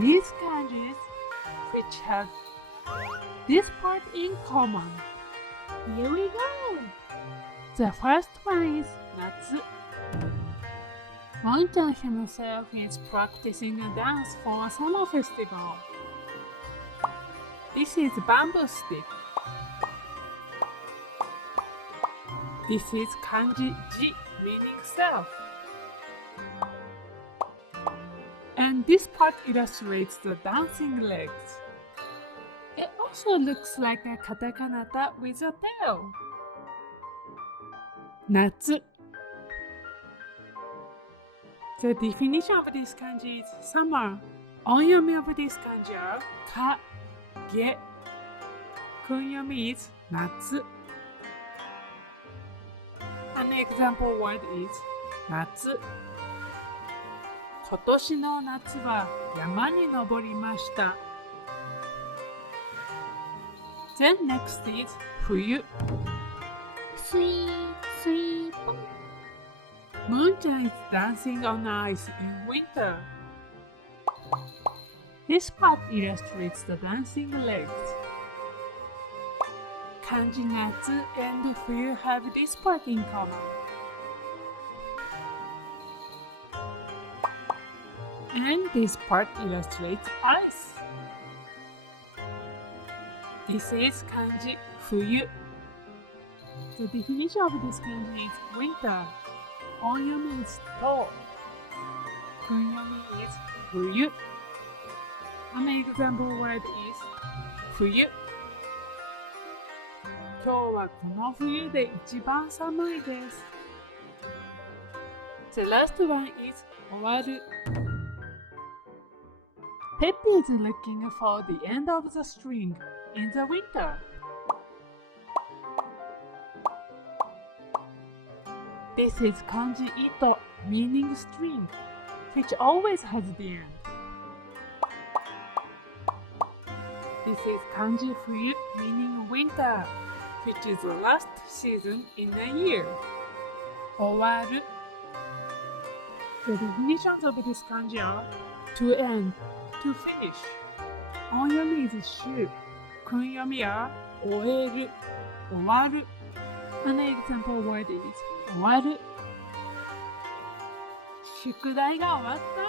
these kanjis which have this part in common. Here we go! The first one is natsu. Mountain himself is practicing a dance for a summer festival. This is bamboo stick. This is kanji ji, meaning self. And this part illustrates the dancing legs. It also looks like a katakanata with a tail. Natsu. The definition of this kanji is summer. Onyomi of this kanji are ka, ge. Kunyomi is natsu. An example word is natsu. 今年の夏は山に登りました。Then next is 冬。Sweet, sweet. Moonja is dancing on ice in winter. This part illustrates the dancing legs. Kanji natsu and fuyu have this part in common. And this part illustrates ice. This is kanji fuyu. The definition of this kanji is winter. Onyomi is to. Kunyomi is fuyu. An example word is 冬。今日はこの冬で一番寒いです。The last one is 終わる。Peppy is looking for the end of the string in the winter. This is kanji ito, meaning string, which always has the end. This is kanji fuyu, meaning winter, which is the last season in a year. 終わる. The definitions of this kanji are to end, to finish. Onyomi is 終. Kunyomi are 終える, 終わる. An example word is 終わる。宿題が終わった。